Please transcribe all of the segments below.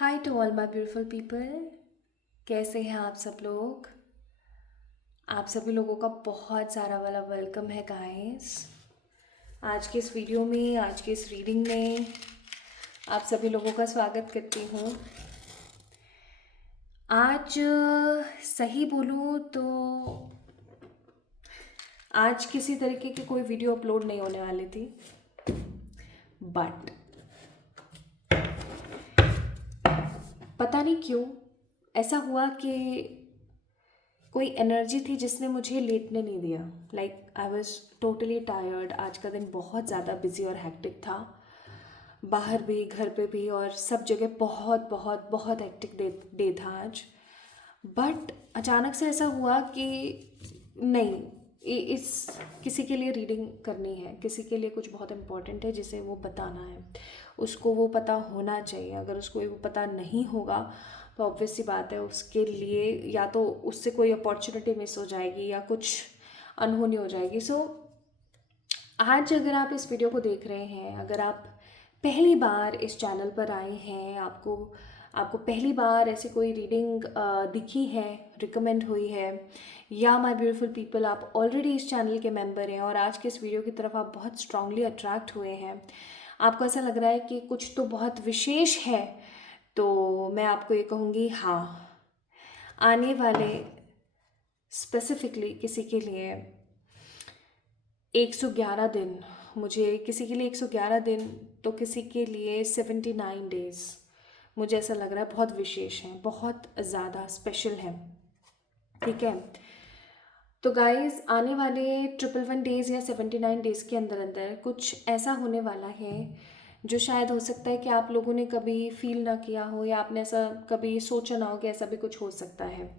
Hi to all my beautiful people. कैसे हैं आप सब लोग? आप सभी लोगों का बहुत सारा वाला वेलकम है गाइस। आज के इस वीडियो में, आज के इस रीडिंग में आप सभी लोगों का स्वागत करती हूँ। आज सही बोलूँ तो आज किसी तरीके की कोई वीडियो अपलोड नहीं होने वाली थी, बट पता नहीं क्यों ऐसा हुआ कि कोई एनर्जी थी जिसने मुझे लेटने नहीं दिया। Like I was totally tired. आज का दिन बहुत ज़्यादा बिजी और हैक्टिक था, बाहर भी घर पे भी और सब जगह बहुत बहुत बहुत हैक्टिक डे था आज। बट अचानक से ऐसा हुआ कि नहीं, इस किसी के लिए रीडिंग करनी है, किसी के लिए कुछ बहुत इम्पोर्टेंट है जिसे वो बताना है, उसको वो पता होना चाहिए। अगर उसको वो पता नहीं होगा तो ऑब्वियस सी बात है उसके लिए या तो उससे कोई अपॉर्चुनिटी मिस हो जाएगी या कुछ अनहोनी हो जाएगी। सो आज अगर आप इस वीडियो को देख रहे हैं, अगर आप पहली बार इस चैनल पर आए हैं, आपको आपको पहली बार ऐसी कोई रीडिंग दिखी है, रिकमेंड हुई है, या माय ब्यूटीफुल पीपल आप ऑलरेडी इस चैनल के मेंबर हैं और आज के इस वीडियो की तरफ आप बहुत स्ट्रांगली अट्रैक्ट हुए हैं, आपको ऐसा लग रहा है कि कुछ तो बहुत विशेष है, तो मैं आपको ये कहूँगी, हाँ, आने वाले स्पेसिफिकली किसी के लिए 111 दिन, मुझे किसी के लिए 111 दिन तो किसी के लिए 79 डेज, मुझे ऐसा लग रहा है बहुत विशेष है, बहुत ज़्यादा स्पेशल है। ठीक है, तो गाइस आने वाले 111 डेज़ या 79 डेज़ के अंदर अंदर कुछ ऐसा होने वाला है जो शायद हो सकता है कि आप लोगों ने कभी फील ना किया हो या आपने ऐसा कभी सोचा ना हो कि ऐसा भी कुछ हो सकता है।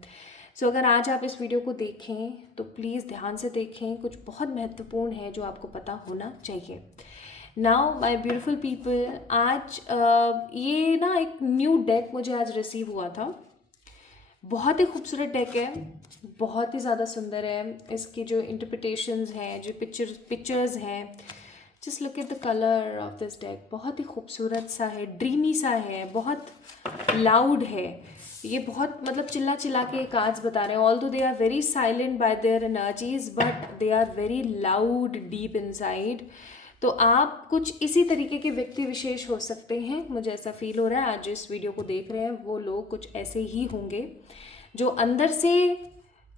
सो अगर आज आप इस वीडियो को देखें तो प्लीज़ ध्यान से देखें, कुछ बहुत महत्वपूर्ण है जो आपको पता होना चाहिए। नाउ माय ब्यूटीफुल पीपल, आज ये ना एक न्यू डेक मुझे आज रिसीव हुआ था। बहुत ही खूबसूरत डेक है, बहुत ही ज़्यादा सुंदर है। इसकी जो इंटरप्रिटेशंस हैं, जो पिक्चर्स हैं, just look at the colour of this deck. बहुत ही खूबसूरत सा है, ड्रीमी सा है, बहुत लाउड है। ये बहुत मतलब चिल्ला चिल्ला के कार्ड्स बता रहे हैं। Although they are very silent by their energies but they are very loud deep inside. तो आप कुछ इसी तरीके के व्यक्ति विशेष हो सकते हैं, मुझे ऐसा फील हो रहा है। आज इस वीडियो को देख रहे हैं वो लोग कुछ ऐसे ही होंगे जो अंदर से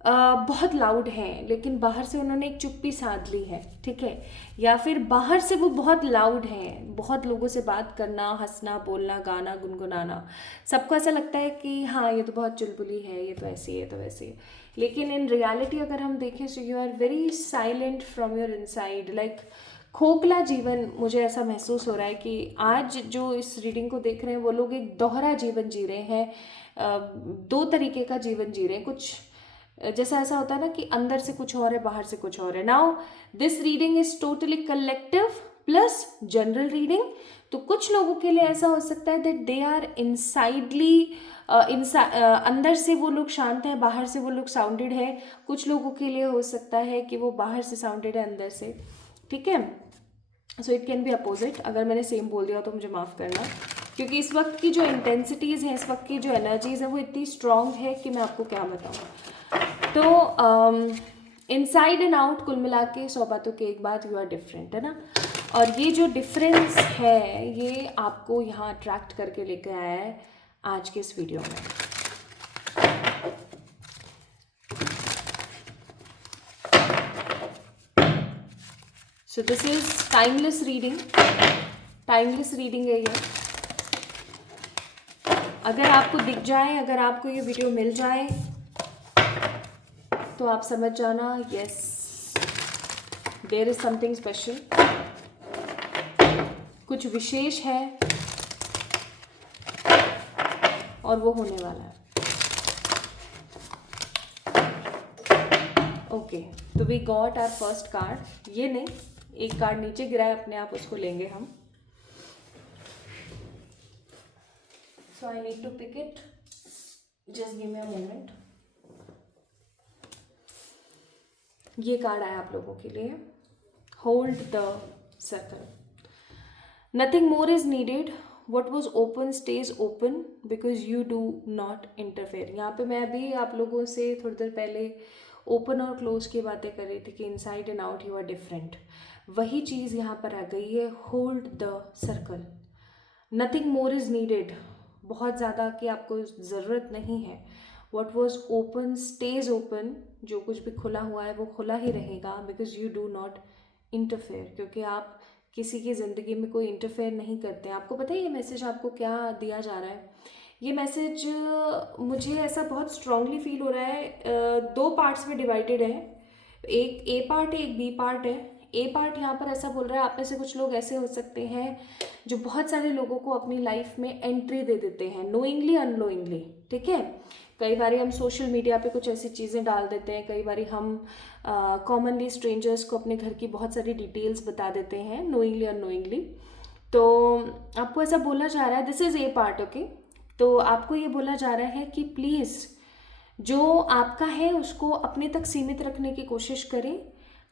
बहुत लाउड हैं लेकिन बाहर से उन्होंने एक चुप्पी साध ली है। ठीक है, या फिर बाहर से वो बहुत लाउड हैं, बहुत लोगों से बात करना, हंसना, बोलना, गाना, गुनगुनाना, सबको ऐसा लगता है कि हाँ ये तो बहुत चुलबुली है, ये तो ऐसी है, तो वैसी है। लेकिन इन रियलिटी अगर हम देखें so you are very silent from your inside. Like खोखला जीवन, मुझे ऐसा महसूस हो रहा है कि आज जो इस रीडिंग को देख रहे हैं वो लोग एक दोहरा जीवन जी रहे हैं, दो तरीके का जीवन जी रहे हैं। कुछ जैसा ऐसा होता है ना कि अंदर से कुछ और है, बाहर से कुछ और है। Now this reading is totally collective plus general reading. तो कुछ लोगों के लिए ऐसा हो सकता है दैट दे आर इनसाइडली, अंदर से वो लोग शांत हैं, बाहर से वो लोग साउंडेड है। कुछ लोगों के लिए हो सकता है कि वो बाहर से साउंडेड है, अंदर से। ठीक है, so it can be opposite. अगर मैंने सेम बोल दिया तो मुझे माफ़ करना, क्योंकि इस वक्त की जो इंटेंसिटीज़ हैं, इस वक्त की जो एनर्जीज़ हैं वो इतनी स्ट्रॉन्ग है कि मैं आपको क्या बताऊँ। तो इनसाइड एंड आउट कुल मिला के 100 बातों के एक बात, यू आर डिफरेंट, है ना। और ये जो डिफरेंस है ये आपको यहाँ अट्रैक्ट करके लेकर आया है आज के इस वीडियो में। सो this is timeless reading, timeless reading है ये। अगर आपको दिख जाए, अगर आपको ये वीडियो मिल जाए तो आप समझ जाना, yes there is something special, कुछ विशेष है और वो होने वाला है। ओके, तो we got our first card. ये नहीं, एक कार्ड नीचे गिरा है अपने आप, उसको लेंगे हम। So I need to pick it, just give me a moment. ये कार्ड आया आप लोगों के लिए, hold the circle. Nothing more is needed, what was open stage open because you do not interfere. यहाँ पे मैं अभी आप लोगों से थोड़ी देर पहले ओपन और क्लोज की बातें कर रही थी कि inside and out you are different. वही चीज़ यहाँ पर आ गई है, hold the circle, nothing more is needed. बहुत ज़्यादा कि आपको ज़रूरत नहीं है। What was open stage open, जो कुछ भी खुला हुआ है वो खुला ही रहेगा because you do not interfere, क्योंकि आप किसी की ज़िंदगी में कोई इंटरफेयर नहीं करते। आपको पता है ये मैसेज आपको क्या दिया जा रहा है? ये मैसेज मुझे ऐसा बहुत स्ट्रांगली फील हो रहा है, दो पार्ट्स में डिवाइडेड है। एक ए पार्ट है, एक बी पार्ट है। ए पार्ट यहाँ पर ऐसा बोल रहा है, आप में से कुछ लोग ऐसे हो सकते हैं जो बहुत सारे लोगों को अपनी लाइफ में एंट्री दे देते हैं, नोइंगली अननोइंगली, ठीक है। कई बार हम सोशल मीडिया पे कुछ ऐसी चीज़ें डाल देते हैं, कई बार हम कॉमनली स्ट्रेंजर्स को अपने घर की बहुत सारी डिटेल्स बता देते हैं, नोइंगली अननोइंगली। तो आपको ऐसा बोला जा रहा है, this is a part, okay. तो आपको ये बोला जा रहा है कि प्लीज़ जो आपका है उसको अपने तक सीमित रखने की कोशिश करें।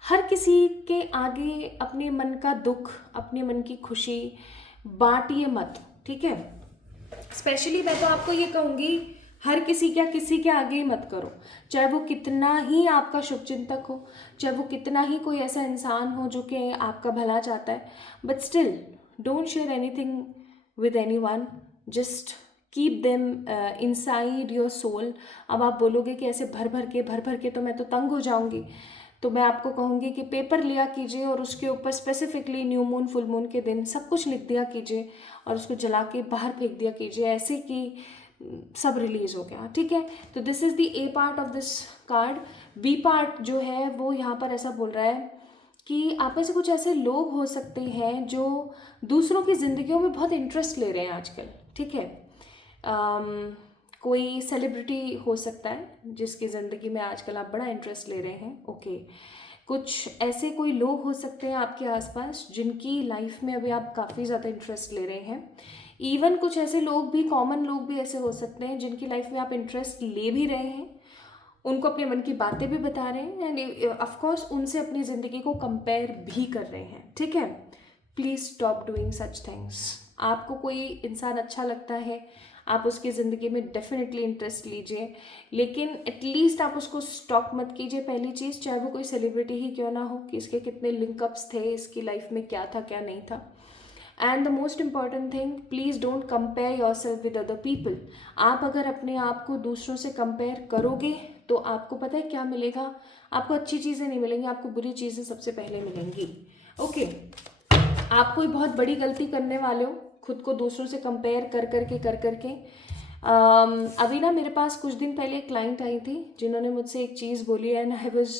हर किसी के आगे अपने मन का दुख, अपने मन की खुशी बांटिए मत, ठीक है। स्पेशली मैं तो आपको ये कहूँगी, हर किसी के आगे ही मत करो, चाहे वो कितना ही आपका शुभचिंतक हो, चाहे वो कितना ही कोई ऐसा इंसान हो जो कि आपका भला चाहता है, but still don't share anything with anyone, just keep them inside your soul. अब आप बोलोगे कि ऐसे भर भर के तो मैं तो तंग हो जाऊंगी, तो मैं आपको कहूँगी कि पेपर लिया कीजिए और उसके ऊपर specifically new moon full moon के दिन सब कुछ लिख दिया कीजिए और उसको जला के बाहर फेंक दिया कीजिए, ऐसे कि सब रिलीज हो गया, ठीक है। तो this is the A part of this card. B part जो है वो यहाँ पर ऐसा बोल रहा है कि आप में से कुछ ऐसे लोग हो सकते हैं जो दूसरों की ज़िंदगियों में बहुत इंटरेस्ट ले रहे हैं आजकल, ठीक है। कोई सेलिब्रिटी हो सकता है जिसकी ज़िंदगी में आजकल आप बड़ा इंटरेस्ट ले रहे हैं, ओके। कुछ ऐसे कोई लोग हो सकते हैं आपके आसपास जिनकी लाइफ में अभी आप काफ़ी ज़्यादा इंटरेस्ट ले रहे हैं। इवन कुछ ऐसे लोग भी, कॉमन लोग भी ऐसे हो सकते हैं जिनकी लाइफ में आप इंटरेस्ट ले भी रहे हैं, उनको अपने मन की बातें भी बता रहे हैं एंड ऑफकोर्स उनसे अपनी ज़िंदगी को कंपेयर भी कर रहे हैं, ठीक है। Please stop doing such things. आपको कोई इंसान अच्छा लगता है, आप उसकी ज़िंदगी में डेफिनेटली इंटरेस्ट लीजिए, लेकिन एटलीस्ट आप उसको स्टॉप मत कीजिए। पहली चीज़, चाहे वो कोई सेलिब्रिटी ही क्यों ना हो, कि इसके कितने लिंकअप्स थे, इसकी लाइफ में क्या था क्या नहीं था। And the most important thing, please don't compare your self with other people. आप अगर अपने आप को दूसरों से कंपेयर करोगे तो आपको पता है क्या मिलेगा? आपको अच्छी चीज़ें नहीं मिलेंगी, आपको बुरी चीज़ें सबसे पहले मिलेंगी, ओके। आप कोई बहुत बड़ी गलती करने वाले हो, खुद को दूसरों से कंपेयर कर करके। अभी ना मेरे पास कुछ दिन पहले एक क्लाइंट आई थी जिन्होंने मुझसे एक चीज़ बोली एंड आई वाज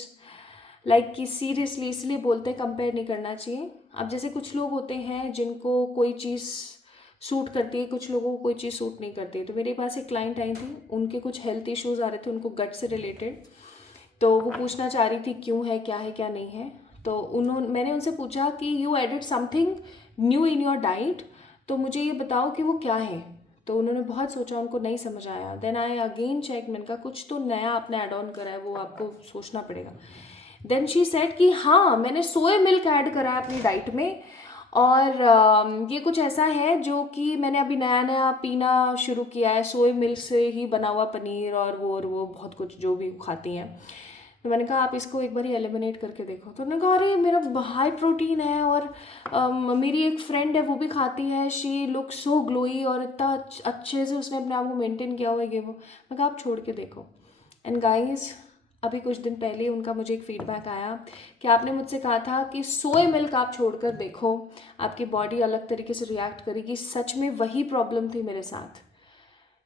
लाइक कि सीरियसली, इसलिए बोलते कंपेयर नहीं करना चाहिए। अब जैसे कुछ लोग होते हैं जिनको कोई चीज़ सूट करती है, कुछ लोगों को कोई चीज़ सूट नहीं करती है। तो मेरे पास एक क्लाइंट आई थी, उनके कुछ हेल्थ इश्यूज़ आ रहे थे उनको गट से रिलेटेड, तो वो पूछना चाह रही थी क्यों है, क्या नहीं है। तो मैंने उनसे पूछा कि you added something new in your diet, तो मुझे ये बताओ कि वो क्या है। तो उन्होंने बहुत सोचा, उनको नहीं समझ आया। देन आई अगेन चेक, मैंने कहा कुछ तो नया आपने ऐड ऑन करा है, वो आपको सोचना पड़ेगा। देन शी सेड कि हाँ, मैंने सोया मिल्क ऐड करा है अपनी डाइट में, और ये कुछ ऐसा है जो कि मैंने अभी नया नया पीना शुरू किया है, सोया मिल्क से ही बना हुआ पनीर और वो बहुत कुछ जो भी खाती हैं। तो मैंने कहा आप इसको एक बार ही एलिमिनेट करके देखो। तो उन्होंने कहा अरे मेरा हाई प्रोटीन है और मेरी एक फ्रेंड है वो भी खाती है, शी लुक सो ग्लोई और इतना अच्छे से उसने अपने आप को मेंटेन किया हुआ है ये वो। मैं कहा आप छोड़ के देखो। एंड गाइस, अभी कुछ दिन पहले उनका मुझे एक फीडबैक आया कि आपने मुझसे कहा था कि सोया मिल्क आप छोड़कर देखो, आपकी बॉडी अलग तरीके से रिएक्ट करेगी। सच में वही प्रॉब्लम थी मेरे साथ।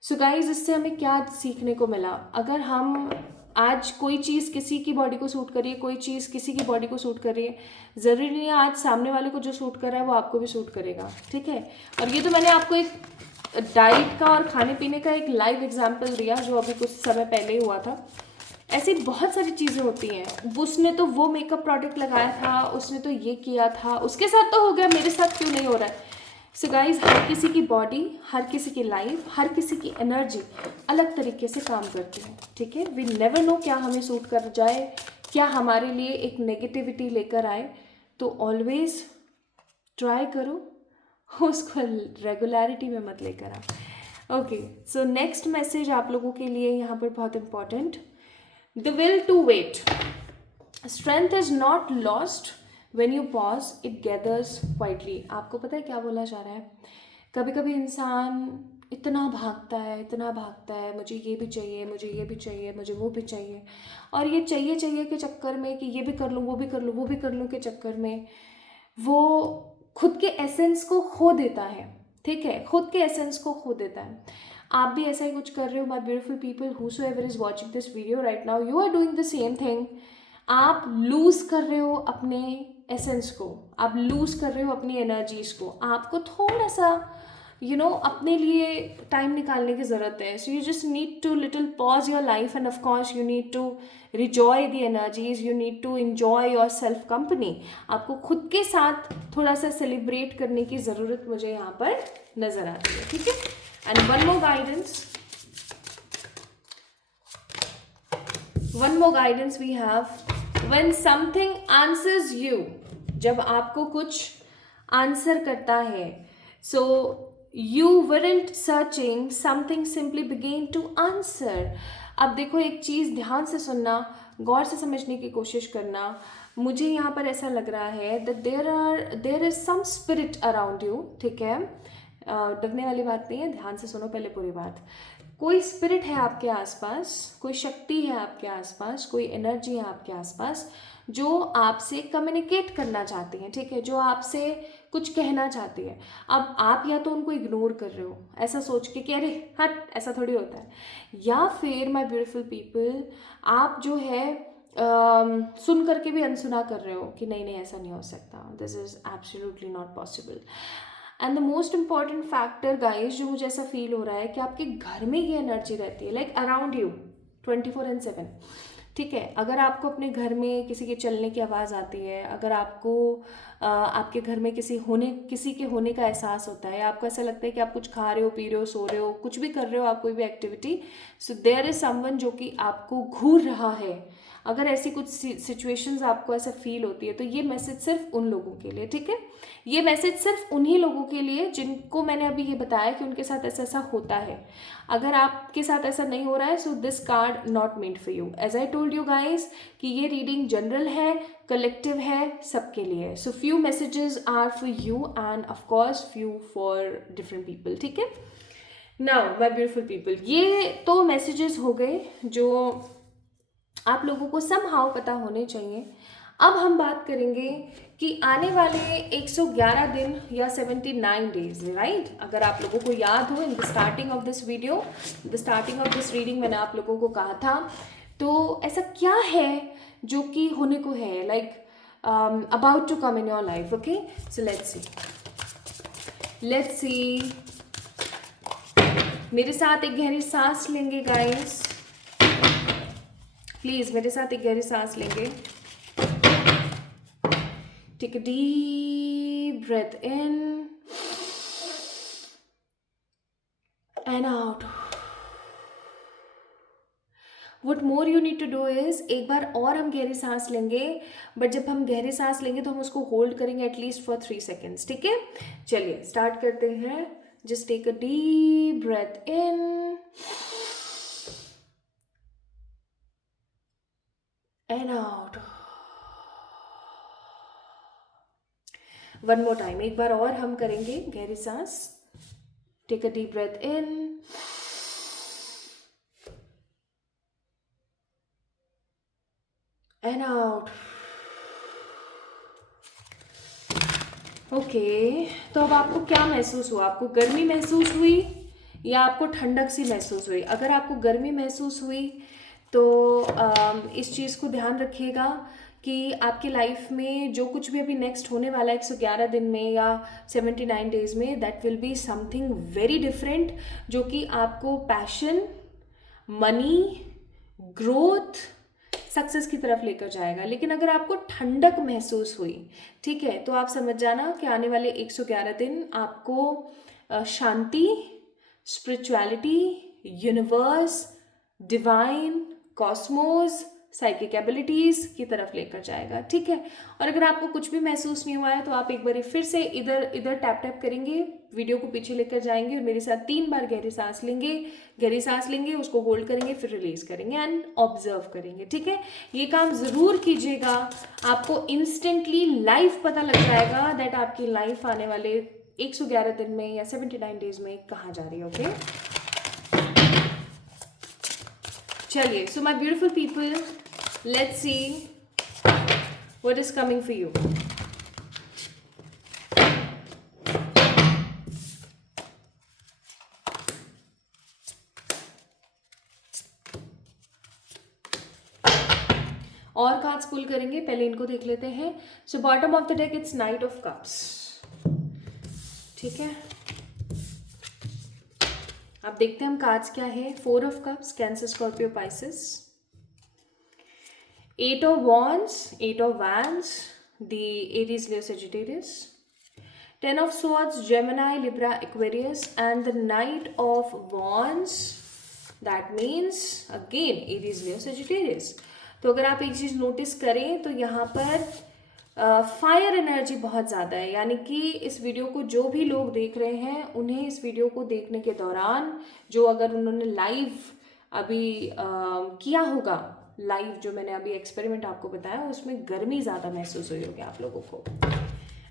सो गाइज, इससे हमें क्या सीखने को मिला? अगर हम आज कोई चीज़ किसी की बॉडी को सूट करिए, कोई चीज़ किसी की बॉडी को सूट करिए, ज़रूरी नहीं है आज सामने वाले को जो सूट कर रहा है वो आपको भी सूट करेगा, ठीक है। और ये तो मैंने आपको एक डाइट का और खाने पीने का एक लाइव एग्जाम्पल दिया जो अभी कुछ समय पहले हुआ था। ऐसी बहुत सारी चीज़ें होती हैं। उसने तो वो मेकअप प्रोडक्ट लगाया था, उसने तो ये किया था, उसके साथ तो हो गया, मेरे साथ क्यों नहीं हो रहा है? सो गाइज, हर किसी की बॉडी, हर किसी की लाइफ, हर किसी की एनर्जी अलग तरीके से काम करती है, ठीक है। वी नेवर नो क्या हमें सूट कर जाए, क्या हमारे लिए एक नेगेटिविटी लेकर आए। तो ऑलवेज ट्राई करो उसको रेगुलरिटी में मत लेकर आ। ओके, सो नेक्स्ट मैसेज आप लोगों के लिए यहाँ पर बहुत important, the will to wait, strength is not lost when you pause, it gathers quietly. आपको पता है क्या बोला जा रहा है? कभी कभी इंसान इतना भागता है, मुझे ये भी चाहिए, मुझे ये भी चाहिए, मुझे वो भी चाहिए, और ये चाहिए चाहिए के चक्कर में कि ये भी कर लूँ, वो भी कर लूँ, वो भी कर लूँ के चक्कर में वो खुद के एसेंस को खो देता है। ठीक है, खुद के एसेंस को खो देता है। आप भी ऐसा ही कुछ कर रहे हो, my beautiful people, whosoever is watching this video right now, you are doing the same thing. आप लूज कर रहे हो अपने एसेंस को, आप लूज कर रहे हो अपनी एनर्जीज को। आपको थोड़ा सा अपने लिए टाइम निकालने की ज़रूरत है। So you just need to little pause your life, and of course you need to rejoice the energies, you need to enjoy your self company. आपको खुद के साथ थोड़ा सा सेलिब्रेट करने की ज़रूरत मुझे यहाँ पर नज़र आती है। ठीक है, and one more guidance we have, when something answers you, जब आपको कुछ आंसर करता है, सो you weren't searching, something simply began to answer। अब देखो, एक चीज़ ध्यान से सुनना, गौर से समझने की कोशिश करना। मुझे यहाँ पर ऐसा लग रहा है that there is some spirit around you। ठीक है, डरने वाली बात नहीं है, ध्यान से सुनो पहले पूरी बात। कोई स्पिरिट है आपके आसपास, कोई शक्ति है आपके आसपास, कोई एनर्जी है आपके आसपास जो आपसे कम्युनिकेट करना चाहती है। ठीक है, जो आपसे कुछ कहना चाहती है। अब आप या तो उनको इग्नोर कर रहे हो ऐसा सोच के कि अरे हट, ऐसा थोड़ी होता है, या फिर माय ब्यूटीफुल पीपल, आप जो है सुन करके भी अनसुना कर रहे हो कि नहीं नहीं ऐसा नहीं हो सकता, this is absolutely not possible. And the most important factor guys, जो मुझे ऐसा फील हो रहा है कि आपके घर में ये एनर्जी रहती है, लाइक अराउंड यू 24/7। ठीक है, अगर आपको अपने घर में किसी के चलने की आवाज़ आती है, अगर आपको आपके घर में किसी के होने का एहसास होता है, आपको ऐसा लगता है कि आप कुछ खा रहे हो, पी रहे हो, सो रहे हो, कुछ भी कर रहे हो, आप कोई भी activity, so there is someone जो कि आपको घूर रहा है, अगर ऐसी कुछ सिचुएशंस आपको ऐसा फील होती है, तो ये मैसेज सिर्फ उन लोगों के लिए। ठीक है, ये मैसेज सिर्फ उन्हीं लोगों के लिए जिनको मैंने अभी ये बताया कि उनके साथ ऐसा ऐसा होता है। अगर आपके साथ ऐसा नहीं हो रहा है, so this card not meant for you. As I told you guys कि ये रीडिंग जनरल है, कलेक्टिव है, सबके लिए। So few messages are for you and of course few for different people. ठीक है, नाउ माय ब्यूटीफुल पीपल, ये तो मैसेजेस हो गए जो आप लोगों को समहाउ पता होने चाहिए। अब हम बात करेंगे कि आने वाले 111 दिन या 79 डेज, राइट? अगर आप लोगों को याद हो, in the starting of this video, the starting of this reading, मैंने आप लोगों को कहा था, तो ऐसा क्या है जो कि होने को है, like about to come in your life. Okay, so let's see. मेरे साथ एक गहरी सांस लेंगे गाइस, प्लीज मेरे साथ एक गहरी सांस लेंगे। Take a deep breath in and out. What more you need to do is, एक बार और हम गहरी सांस लेंगे, बट जब हम गहरी सांस लेंगे तो हम उसको होल्ड करेंगे एटलीस्ट फॉर 3 सेकेंड्स। ठीक है, चलिए स्टार्ट करते हैं। Just take a deep breath in and out. One more time, एक बार और हम करेंगे गहरी सांस। Take a deep breath in and out. Okay, तो अब आपको क्या महसूस हुआ? आपको गर्मी महसूस हुई या आपको ठंडक सी महसूस हुई? अगर आपको गर्मी महसूस हुई तो इस चीज़ को ध्यान रखिएगा कि आपकी लाइफ में जो कुछ भी अभी नेक्स्ट होने वाला है 111 दिन में या 79 डेज में, that will be something very different, जो कि आपको पैशन, मनी, ग्रोथ, सक्सेस की तरफ लेकर जाएगा। लेकिन अगर आपको ठंडक महसूस हुई, ठीक है, तो आप समझ जाना कि आने वाले 111 दिन आपको शांति, spirituality, universe, divine, cosmos, psychic abilities की तरफ लेकर जाएगा, ठीक है। और अगर आपको कुछ भी महसूस नहीं हुआ है तो आप एक बार फिर से इधर इधर टैप टैप करेंगे, वीडियो को पीछे लेकर जाएंगे और मेरे साथ 3 बार गहरी सांस लेंगे, उसको होल्ड करेंगे, फिर रिलीज करेंगे एंड ऑब्जर्व करेंगे, ठीक है। ये काम ज़रूर कीजिएगा, आपको इंस्टेंटली लाइव पता लग जाएगा दैट आपकी लाइफ आने वाले 111 दिन में या 79 डेज में कहाँ जा रही है, ओके। चलिए, so my beautiful people, let's see what is coming for you. और कार्ड्स पुल करेंगे, पहले इनको देख लेते हैं। So bottom of the deck it's night of cups, ठीक है। अब देखते हैं हम कार्ड्स क्या है। 4 of cups, cancer, Scorpio, Pisces. 8 of Wands, 8 of Wands, the Aries, Leo, Sagittarius. 10 of Swords, Gemini, Libra, Aquarius, and the Knight of Wands, that means again Aries, Leo, Sagittarius. तो अगर आप एक चीज़ नोटिस करें तो यहाँ पर फायर एनर्जी बहुत ज़्यादा है, यानी कि इस वीडियो को जो भी लोग देख रहे हैं उन्हें इस वीडियो को देखने के दौरान, जो अगर उन्होंने लाइव अभी किया होगा, लाइव जो मैंने अभी एक्सपेरिमेंट आपको बताया, उसमें गर्मी ज़्यादा महसूस हुई होगी आप लोगों को।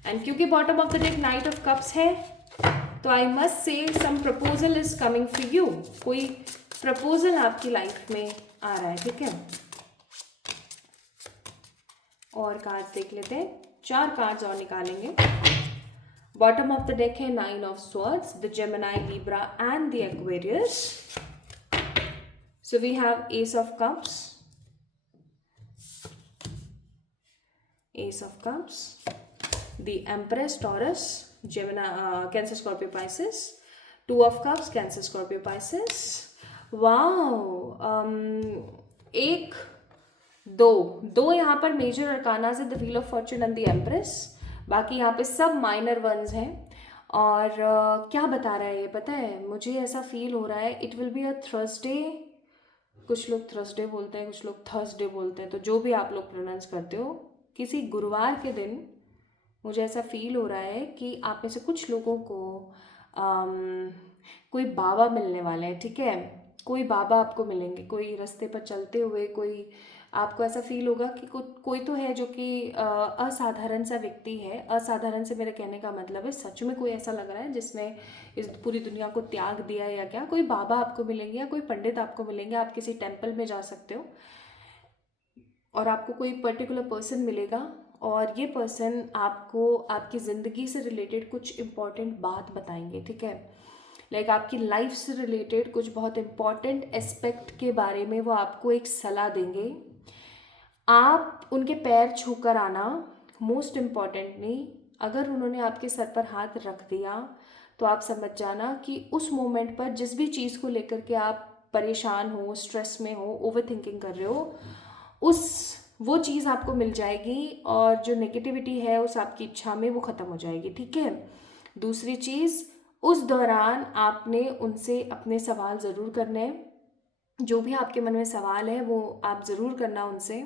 एंड क्योंकि bottom of the deck knight of cups है तो I must say some proposal is coming for you. कोई प्रपोजल आपकी लाइफ में आ रहा है, ठीक है। और कार्ड्स देख लेते हैं, 4 कार्ड्स और निकालेंगे। बॉटम ऑफ द डेक है 9 of swords, the Gemini, Libra and the Aquarius. So we have ace of cups, Ace of Cups, the Empress, Taurus, Gemini, Cancer, Scorpio, Pisces. 2 of Cups, Cancer, Scorpio, Pisces. Wow, 1, 2 यहाँ पर major अरकानाज है, the wheel of Fortune and the empress. बाकी यहाँ पे सब minor once हैं। और क्या बता रहा है ये पता है, मुझे ऐसा फील हो रहा है it will be a Thursday. कुछ लोग थर्सडे बोलते हैं, कुछ लोग थर्सडे बोलते हैं, तो जो भी आप लोग प्रोनाउंस करते हो, किसी गुरुवार के दिन मुझे ऐसा फील हो रहा है कि आप में से कुछ लोगों को कोई बाबा मिलने वाले हैं, ठीक है। कोई बाबा आपको मिलेंगे, कोई रास्ते पर चलते हुए, कोई आपको ऐसा फील होगा कि कोई तो है जो कि असाधारण सा व्यक्ति है। असाधारण से मेरे कहने का मतलब है सच में कोई ऐसा लग रहा है जिसने इस पूरी दुनिया को त्याग दिया या क्या। कोई बाबा आपको मिलेंगे या कोई पंडित आपको मिलेंगे, आप किसी टेम्पल में जा सकते हो और आपको कोई पर्टिकुलर पर्सन मिलेगा और ये पर्सन आपको आपकी ज़िंदगी से रिलेटेड कुछ इम्पॉर्टेंट बात बताएंगे, ठीक है। लाइक आपकी लाइफ से रिलेटेड कुछ बहुत इम्पॉर्टेंट एस्पेक्ट के बारे में वो आपको एक सलाह देंगे। आप उनके पैर छूकर आना, मोस्ट इम्पॉर्टेंटली अगर उन्होंने आपके सर पर हाथ रख दिया तो आप समझ जाना कि उस मोमेंट पर जिस भी चीज़ को लेकर के आप परेशान हो, स्ट्रेस में हो, ओवर थिंकिंग कर रहे हो, वो चीज़ आपको मिल जाएगी और जो नेगेटिविटी है उस आपकी इच्छा में वो ख़त्म हो जाएगी, ठीक है। दूसरी चीज़, उस दौरान आपने उनसे अपने सवाल ज़रूर करने हैं। जो भी आपके मन में सवाल है वो आप ज़रूर करना उनसे।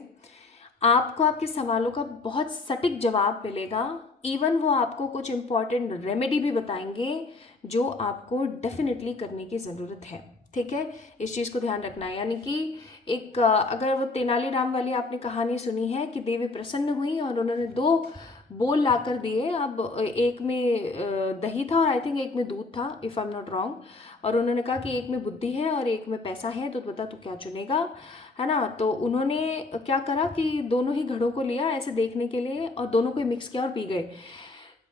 आपको आपके सवालों का बहुत सटीक जवाब मिलेगा। इवन वो आपको कुछ इम्पॉर्टेंट रेमेडी भी बताएंगे जो आपको डेफिनेटली करने की ज़रूरत है, ठीक है। इस चीज़ को ध्यान रखना है। यानी कि एक अगर वो तेनालीराम वाली आपने कहानी सुनी है कि देवी प्रसन्न हुई और उन्होंने 2 बोल ला कर दिए। अब एक में दही था और आई थिंक एक में दूध था, if I am not wrong. और उन्होंने कहा कि एक में बुद्धि है और एक में पैसा है, तो बता तू क्या चुनेगा, है ना। तो उन्होंने क्या करा कि दोनों ही घड़ों को लिया ऐसे देखने के लिए और दोनों को मिक्स किया और पी गए।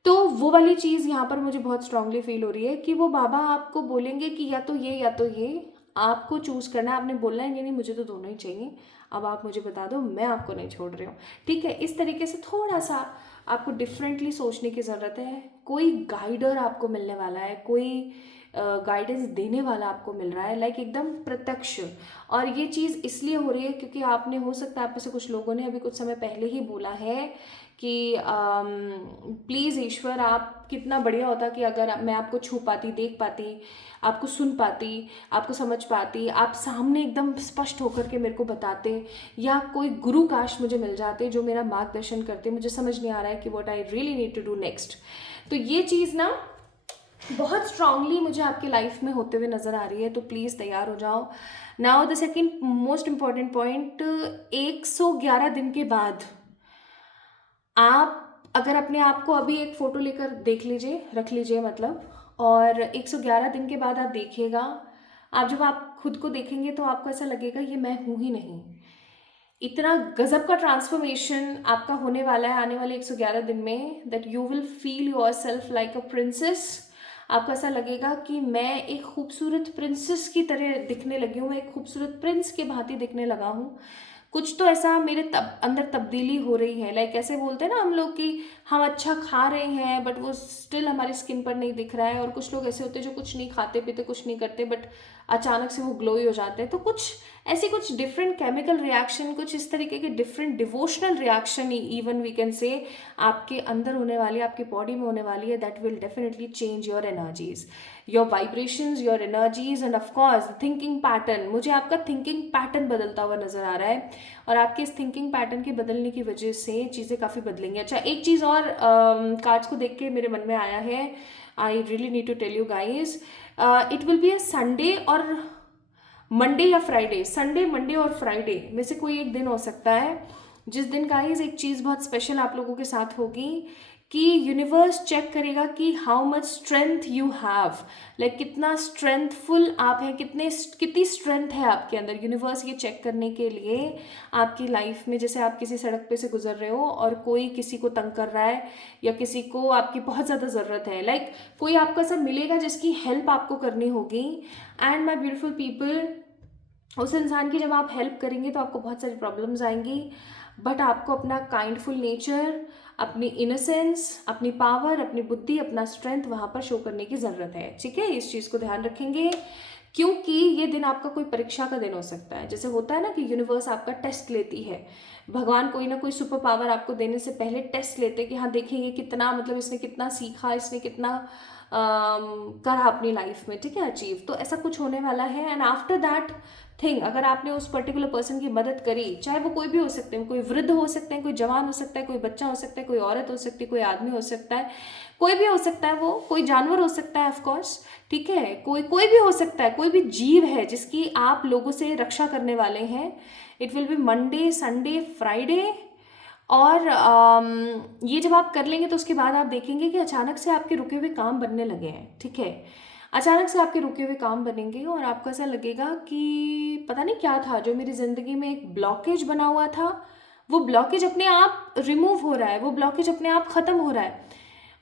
तो वो वाली चीज़ यहाँ पर मुझे बहुत स्ट्रांगली फील हो रही है कि वो बाबा आपको बोलेंगे कि या तो ये आपको चूज़ करना है। आपने बोलना है नहीं मुझे तो दोनों ही चाहिए, अब आप मुझे बता दो, मैं आपको नहीं छोड़ रही हूँ, ठीक है। इस तरीके से थोड़ा सा आपको डिफरेंटली सोचने की ज़रूरत है। कोई गाइडर आपको मिलने वाला है, कोई गाइडेंस देने वाला आपको मिल रहा है, लाइक एकदम प्रत्यक्ष। और ये चीज़ इसलिए हो रही है क्योंकि आपने, हो सकता है आप में से कुछ लोगों ने अभी कुछ समय पहले ही बोला है कि प्लीज़ ईश्वर आप कितना बढ़िया होता कि अगर मैं आपको छू पाती, देख पाती, आपको सुन पाती, आपको समझ पाती, आप सामने एकदम स्पष्ट होकर के मेरे को बताते, या कोई गुरु काश मुझे मिल जाते जो मेरा मार्गदर्शन करते। मुझे समझ नहीं आ रहा है कि what I really need to do next. तो ये चीज़ ना बहुत स्ट्रांगली मुझे आपकी लाइफ में होते हुए नज़र आ रही है, तो प्लीज़ तैयार हो जाओ। Now the second most important point, 111 दिन के बाद आप अगर अपने आप को अभी एक फ़ोटो लेकर देख लीजिए, रख लीजिए मतलब, और 111 दिन के बाद आप देखिएगा, आप जब आप खुद को देखेंगे तो आपको ऐसा लगेगा ये मैं हूँ ही नहीं। इतना गजब का ट्रांसफॉर्मेशन आपका होने वाला है आने वाले 111 दिन में, that you will feel your self like a princess. आपको ऐसा लगेगा कि मैं एक खूबसूरत प्रिंसेस की तरह दिखने लगी हूँ, मैं एक खूबसूरत प्रिंस के भांति दिखने लगा हूँ। कुछ तो ऐसा मेरे अंदर तब्दीली हो रही है। लाइक ऐसे बोलते हैं ना हम लोग कि हम अच्छा खा रहे हैं बट वो स्टिल हमारी स्किन पर नहीं दिख रहा है, और कुछ लोग ऐसे होते हैं जो कुछ नहीं खाते पीते, कुछ नहीं करते, बट अचानक से वो ग्लोई हो जाते हैं। तो कुछ ऐसी कुछ डिफरेंट केमिकल रिएक्शन, कुछ इस तरीके के different devotional reaction even we can say आपके अंदर होने वाली है, आपकी बॉडी में होने वाली है, that will definitely change your energies, your vibrations, your energies, and of course thinking pattern. मुझे आपका थिंकिंग पैटर्न बदलता हुआ नजर आ रहा है, और आपके इस थिंकिंग पैटर्न के बदलने की वजह से चीज़ें काफ़ी बदलेंगी। अच्छा, एक चीज़ और कार्ड्स को देख के मेरे मन में आया है, I really need to tell you guys, it will be a Sunday और मंडे या फ्राइडे, संडे, मंडे और फ्राइडे में से कोई एक दिन हो सकता है जिस दिन गाइज एक चीज़ बहुत स्पेशल आप लोगों के साथ होगी कि यूनिवर्स चेक करेगा कि how much strength you have, like कितना स्ट्रेंथफुल आप हैं, कितनी स्ट्रेंथ है आपके अंदर। यूनिवर्स ये चेक करने के लिए आपकी लाइफ में, जैसे आप किसी सड़क पे से गुजर रहे हो और कोई किसी को तंग कर रहा है या किसी को आपकी बहुत ज़्यादा ज़रूरत है, लाइक कोई आपको ऐसा मिलेगा जिसकी हेल्प आपको करनी होगी। एंड माई ब्यूटिफुल पीपल, उस इंसान की जब आप हेल्प करेंगे तो आपको बहुत सारी प्रॉब्लम्स आएंगी, बट आपको अपना काइंडफुल नेचर, अपनी इनोसेंस, अपनी पावर, अपनी बुद्धि, अपना स्ट्रेंथ वहाँ पर शो करने की ज़रूरत है। ठीक है, इस चीज़ को ध्यान रखेंगे, क्योंकि ये दिन आपका कोई परीक्षा का दिन हो सकता है। जैसे होता है ना कि यूनिवर्स आपका टेस्ट लेती है, भगवान कोई ना कोई सुपर पावर आपको देने से पहले टेस्ट लेते हैं कि हाँ देखेंगे कितना, मतलब इसने कितना सीखा, इसने कितना करा अपनी लाइफ में, ठीक है, अचीव। तो ऐसा कुछ होने वाला है, एंड आफ्टर दैट थिंग अगर आपने उस पर्टिकुलर पर्सन की मदद करी, चाहे वो कोई भी हो सकते हैं, कोई वृद्ध हो सकते हैं, कोई जवान हो सकता है, कोई बच्चा हो सकता है, कोई औरत हो सकती है, कोई आदमी हो सकता है, कोई भी हो सकता है, वो कोई जानवर हो सकता है ऑफकोर्स, ठीक है, कोई भी हो सकता है, कोई भी जीव है जिसकी आप लोगों से रक्षा करने वाले हैं। It will be Monday, Sunday, Friday, और ये जब आप कर लेंगे तो उसके बाद आप देखेंगे कि अचानक से आपके रुके हुए काम बनने लगे हैं। ठीक है, अचानक से आपके रुके हुए काम बनेंगे और आपको ऐसा लगेगा कि पता नहीं क्या था जो मेरी ज़िंदगी में एक ब्लॉकेज बना हुआ था, वो ब्लॉकेज अपने आप रिमूव हो रहा है, वो ब्लॉकेज अपने आप ख़त्म हो रहा है।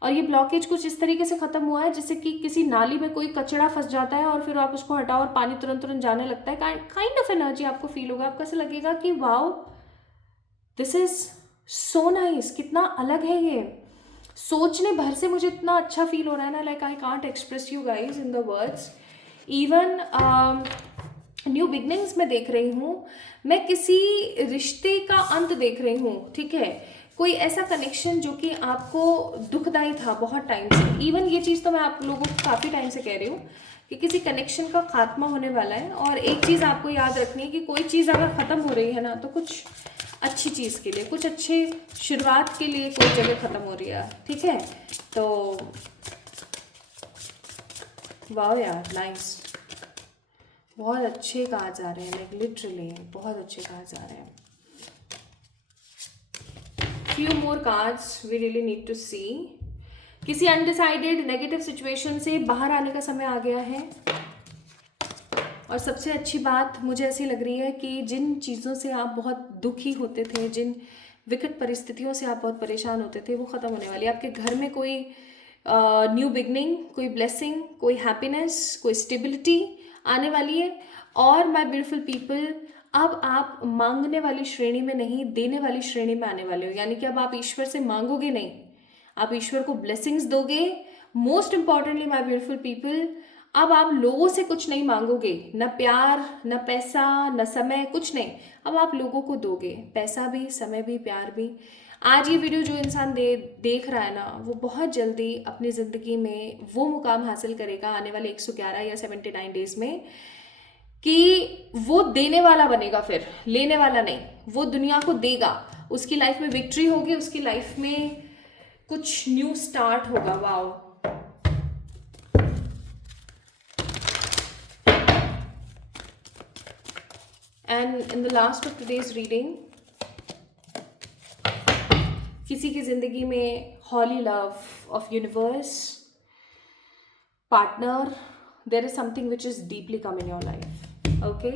और ये ब्लॉकेज कुछ इस तरीके से ख़त्म हुआ है जैसे कि किसी नाली में कोई कचरा फंस जाता है और फिर आप उसको हटाओ और पानी तुरंत तुरंत जाने लगता है। काइंड ऑफ एनर्जी आपको फील होगा, आपको ऐसा लगेगा कि wow this is so nice, कितना अलग है ये, सोचने भर से मुझे इतना अच्छा फील हो रहा है ना, like I can't express you guys in the words. Even new beginnings में देख रही हूँ, मैं किसी रिश्ते का अंत देख रही हूँ। ठीक है, कोई ऐसा कनेक्शन जो कि आपको दुखदाई था बहुत टाइम से। इवन ये चीज़ तो मैं आप लोगों को काफ़ी टाइम से कह रही हूँ कि किसी कनेक्शन का खात्मा होने वाला है। और एक चीज़ आपको याद रखनी है कि कोई चीज़ अगर ख़त्म हो रही है ना, तो कुछ अच्छी चीज़ के लिए, कुछ अच्छे शुरुआत के लिए कोई जगह ख़त्म हो रही है। ठीक है, तो वाह यार, नाइस, बहुत अच्छे कार्ड्स आ रहे हैं, लाइक लिटरली बहुत अच्छे कार्ड्स आ रहे हैं। Few more cards we really need to see. किसी अनडिसाइडेड नेगेटिव सिचुएशन से बाहर आने का समय आ गया है। और सबसे अच्छी बात मुझे ऐसी लग रही है कि जिन चीज़ों से आप बहुत दुखी होते थे, जिन विकट परिस्थितियों से आप बहुत परेशान होते थे, वो ख़त्म होने वाली है। आपके घर में कोई न्यू बिगनिंग, कोई ब्लेसिंग, कोई हैप्पीनेस, कोई स्टेबिलिटी आने वाली है। और माय ब्यूटीफुल पीपल, अब आप मांगने वाली श्रेणी में नहीं, देने वाली श्रेणी में आने वाले हो। यानी कि अब आप ईश्वर से मांगोगे नहीं, आप ईश्वर को ब्लेसिंग्स दोगे। Most importantly my beautiful people, अब आप लोगों से कुछ नहीं मांगोगे, न प्यार, न पैसा, न समय, कुछ नहीं। अब आप लोगों को दोगे, पैसा भी, समय भी, प्यार भी। आज ये वीडियो जो इंसान देख रहा है ना, वो बहुत जल्दी अपनी ज़िंदगी में वो मुकाम हासिल करेगा आने वाले 111 या 79 डेज में, कि वो देने वाला बनेगा, फिर लेने वाला नहीं। वो दुनिया को देगा, उसकी लाइफ में विक्ट्री होगी, उसकी लाइफ में कुछ न्यू स्टार्ट होगा। Wow. And in the last of today's reading, किसी की जिंदगी में holy love of universe, partner, there is something which is deeply come in your life. Okay,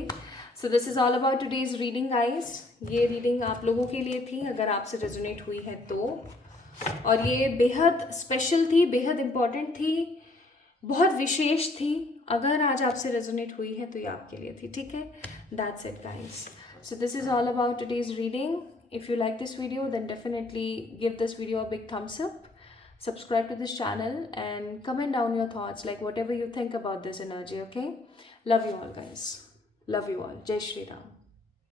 so this is all about today's reading guys. ये reading आप लोगों के लिए थी, अगर आपसे रेजोनेट हुई है तो, और ये बेहद स्पेशल थी, बेहद इम्पॉर्टेंट थी, बहुत विशेष थी। अगर आज आपसे रेजोनेट हुई है तो ये आपके लिए थी, ठीक है। That's it guys. So this is all about today's reading. If you like this video, then definitely give this video a big thumbs up. Subscribe to this channel and comment down your thoughts, like whatever you think about this energy, okay? Love you all guys. Love you all. Jai Shri Ram.